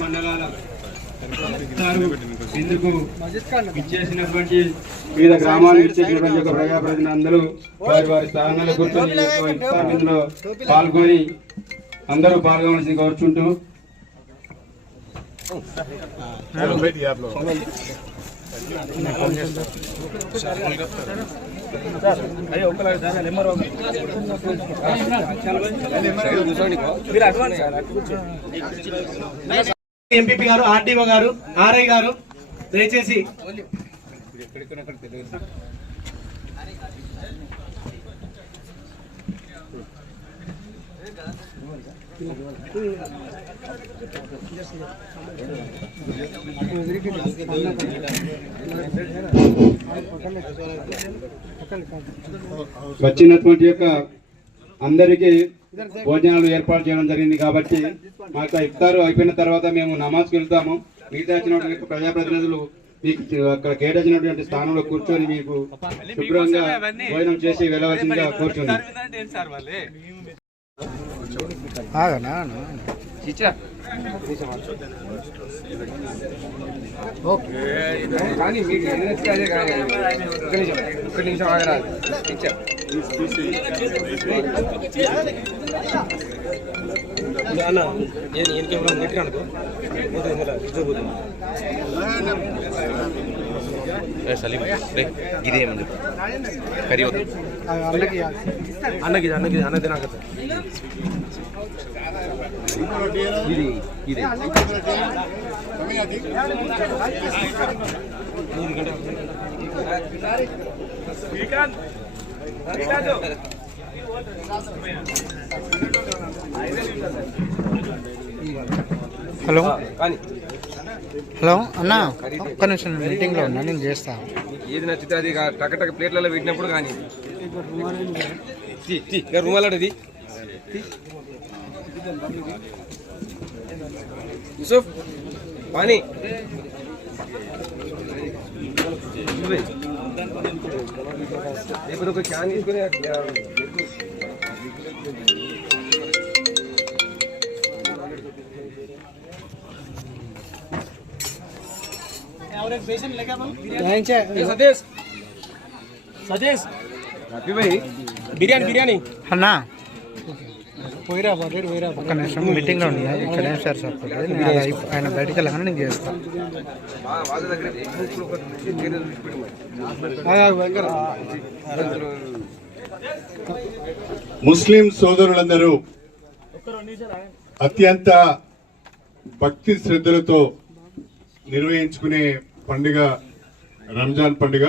మండలాల ఇందుకు ఇచ్చేసినటువంటి వివిధ గ్రామాలు ఇచ్చేసినటువంటి ఒక ప్రజాప్రతినిధులందరూ వారి వారి స్థానాల్లో కూర్చొని ఇందులో పాల్గొని అందరూ పాల్గొనాల్సింది కోరుచుంటూ ఎంపీపీ గారు, ఆర్డీఓ గారు, ఆర్ఐ గారు దయచేసి వచ్చినటువంటి యొక్క అందరికీ భోజనాలు ఏర్పాటు చేయడం జరిగింది కాబట్టి మాకు ఇఫ్తారు అయిపోయిన తర్వాత మేము నమాజ్కి వెళ్తాము. మిగతా వచ్చినటువంటి ప్రజాప్రతినిధులు మీకు అక్కడ కేటాయించినటువంటి స్థానంలో కూర్చొని మీకు శుభ్రంగా భోజనం చేసి వెళ్ళవలసిందిగా కోరుచున్నాం. కానీ మీకు ఏదైతే అదే కానీ ఒక్క నిమిషం ఆగరాదు. ఇదేమని కర్రీ అన్నకి అన్నకి అన్న తినాక ఇది ఇది హలో హలో అన్న, ఒక్క నిమిషం మీటింగ్లో ఉన్నా, నేను చేస్తా. ఏది నచ్చితే అది టక్ ప్లేట్లలో పెట్టినప్పుడు కానీ రుమాలది యూసుఫ్ పానీ ఇప్పుడు ఒక క్యాన్ తీసుకుని సతీష్ సతీష్ బిర్యానీ బిర్యానీ అన్నా పోయిరా పోయిరా ఒక్క నిమిషం మీటింగ్లో ఉన్నా. ఇక్కడ ఏం సార్ ఆయన బయటకు వెళ్ళగానే నేను చేస్తాను. ముస్లిం సోదరులందరూ అత్యంత భక్తి శ్రద్ధలతో నిర్వహించుకునే పండుగ రంజాన్ పండుగ.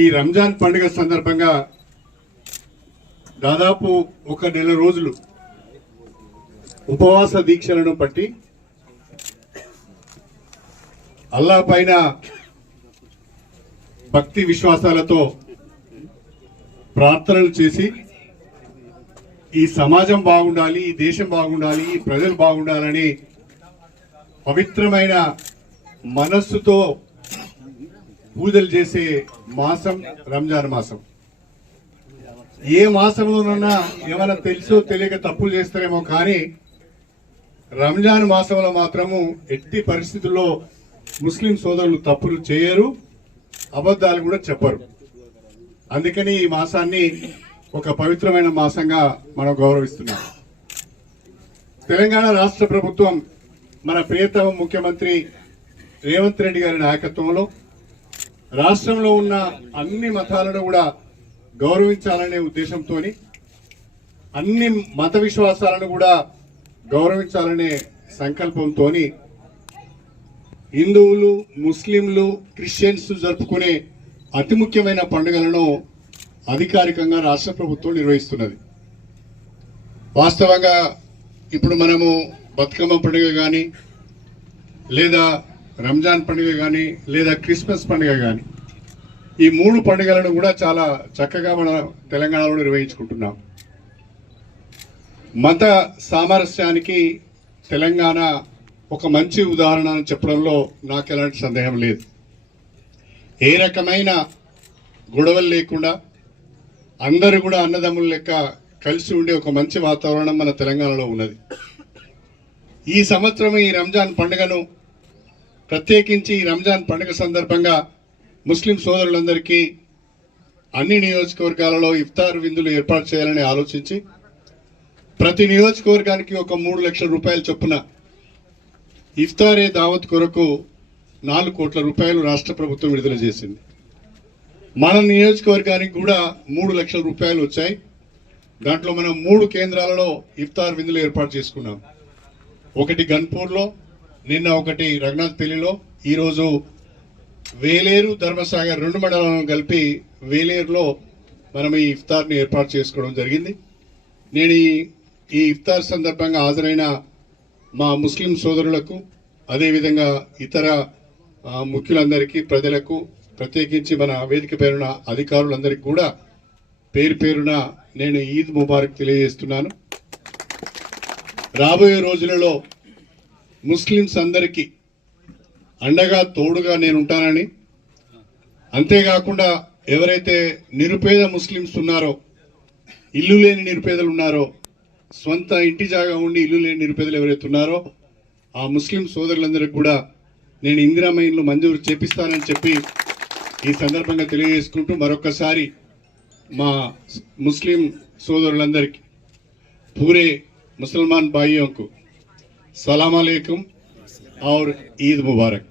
ఈ రంజాన్ పండుగ సందర్భంగా దాదాపు 1 నెల రోజులు ఉపవాస దీక్షలను బట్టి అల్లాహ్ పైన భక్తి విశ్వాసాలతో ప్రార్థనలు చేసి ఈ సమాజం బాగుండాలి, ఈ దేశం బాగుండాలి, ఈ ప్రజలు బాగుండాలని పవిత్రమైన మనస్సుతో పూజలు చేసే మాసం రంజాన్ మాసం. ఏ మాసంలోనన్నా ఏమైనా తెలుసో తెలియక తప్పులు చేస్తారేమో, కానీ రంజాన్ మాసంలో మాత్రము ఎట్టి పరిస్థితుల్లో ముస్లిం సోదరులు తప్పులు చేయరు, అబద్ధాలు కూడా చెప్పరు. అందుకని ఈ మాసాన్ని ఒక పవిత్రమైన మాసంగా మనం గౌరవిస్తున్నాం. తెలంగాణ రాష్ట్ర ప్రభుత్వం మన ప్రియతమ ముఖ్యమంత్రి రేవంత్ రెడ్డి గారి నాయకత్వంలో రాష్ట్రంలో ఉన్న అన్ని మతాలను కూడా గౌరవించాలనే ఉద్దేశంతో, అన్ని మత విశ్వాసాలను కూడా గౌరవించాలనే సంకల్పంతో హిందువులు, ముస్లింలు, క్రిస్టియన్స్ జరుపుకునే అతి ముఖ్యమైన పండుగలను అధికారికంగా రాష్ట్ర ప్రభుత్వం నిర్వహిస్తున్నది. వాస్తవంగా ఇప్పుడు మనము బతుకమ్మ పండుగ కానీ, లేదా రంజాన్ పండుగ కానీ, లేదా క్రిస్మస్ పండుగ కానీ, ఈ 3 పండుగలను కూడా చాలా చక్కగా మన తెలంగాణలో నిర్వహించుకుంటున్నాం. మత సామరస్యానికి తెలంగాణ ఒక మంచి ఉదాహరణ అని చెప్పడంలో నాకు ఎలాంటి సందేహం లేదు. ఏ రకమైన గొడవలు లేకుండా అందరూ కూడా అన్నదమ్ముల లెక్క కలిసి ఉండే ఒక మంచి వాతావరణం మన తెలంగాణలో ఉన్నది. ఈ సంవత్సరం ఈ రంజాన్ పండుగను ప్రత్యేకించి ఈ రంజాన్ పండుగ సందర్భంగా ముస్లిం సోదరులందరికీ అన్ని నియోజకవర్గాలలో ఇఫ్తార్ విందులు ఏర్పాటు చేయాలని ఆలోచించి ప్రతి నియోజకవర్గానికి ఒక 3 లక్షల రూపాయల చొప్పున ఇఫ్తారే దావత్ కొరకు 4 కోట్ల రూపాయలు రాష్ట్ర ప్రభుత్వం విడుదల చేసింది. మన నియోజకవర్గానికి కూడా 3 లక్షల రూపాయలు వచ్చాయి. దాంట్లో మనం 3 కేంద్రాలలో ఇఫ్తార్ విందులు ఏర్పాటు చేసుకున్నాం. ఒకటి గన్పూర్లో, నిన్న ఒకటి రఘునాథ్పల్లిలో, ఈరోజు వేలేరు ధర్మసాగర్ 2 మండలాలను కలిపి వేలేరులో మనం ఈ ఇఫ్తార్ని ఏర్పాటు చేసుకోవడం జరిగింది. నేను ఈ ఇఫ్తార్ సందర్భంగా హాజరైన మా ముస్లిం సోదరులకు అదేవిధంగా ఇతర ముఖ్యులందరికీ ప్రజలకు ప్రత్యేకించి మన వేదిక పేరున అధికారులందరికీ కూడా పేరు పేరున నేను ఈద్ ముబారక్ తెలియజేస్తున్నాను. రాబోయే రోజులలో ముస్లిమ్స్ అందరికీ అండగా తోడుగా నేను ఉంటానని, అంతేకాకుండా ఎవరైతే నిరుపేద ముస్లిమ్స్ ఉన్నారో, ఇల్లు లేని నిరుపేదలు ఉన్నారో, స్వంత ఇంటి జాగా ఉండి ఇల్లు లేని నిరుపేదలు ఎవరైతే ఉన్నారో ఆ ముస్లిం సోదరులందరికీ కూడా నేను ఇందిరమ్మ ఇండ్లు మంజూరు చేపిస్తానని చెప్పి ఈ సందర్భంగా తెలియజేసుకుంటూ మరొకసారి మా ముస్లిం సోదరులందరికీ పూరే ముసల్మాన్ భాइयों को सलाम अलैकुम और ईद मुबारक।